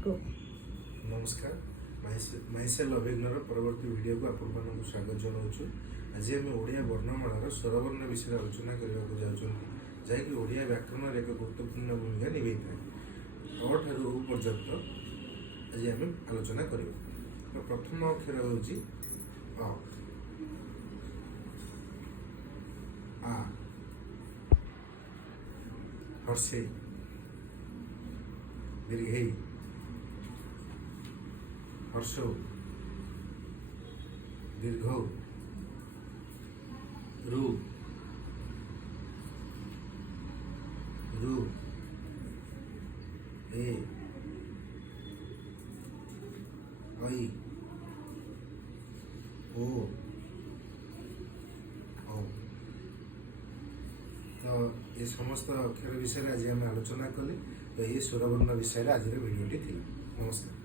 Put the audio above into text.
नमस्कार माइसेल अभिज्ञर परवर्ती वीडियो को आपण मानक स्वागत जनाऊँ। आज आम ओडिया वर्णमालार स्वरवर्ण विषय आलोचना करने को जाऊँ, जहाँकि ओडिया व्याकरण एक गुरुत्वपूर्ण भूमिका निभे था। अ ठारू उ पर्यंत आज आम आलोचना करिबा। तो प्रथम अक्षर होउची अ, आ, हर्षे, दीर्घे, हर्षो, दीर्घ, रु, रु, ए, ऐ, ओ, औ। तो ये समस्त अक्षर विषय आज आम आलोचना कले। तो ये स्वरवर्ण विषय आज भिडियोटी थी। नमस्कार।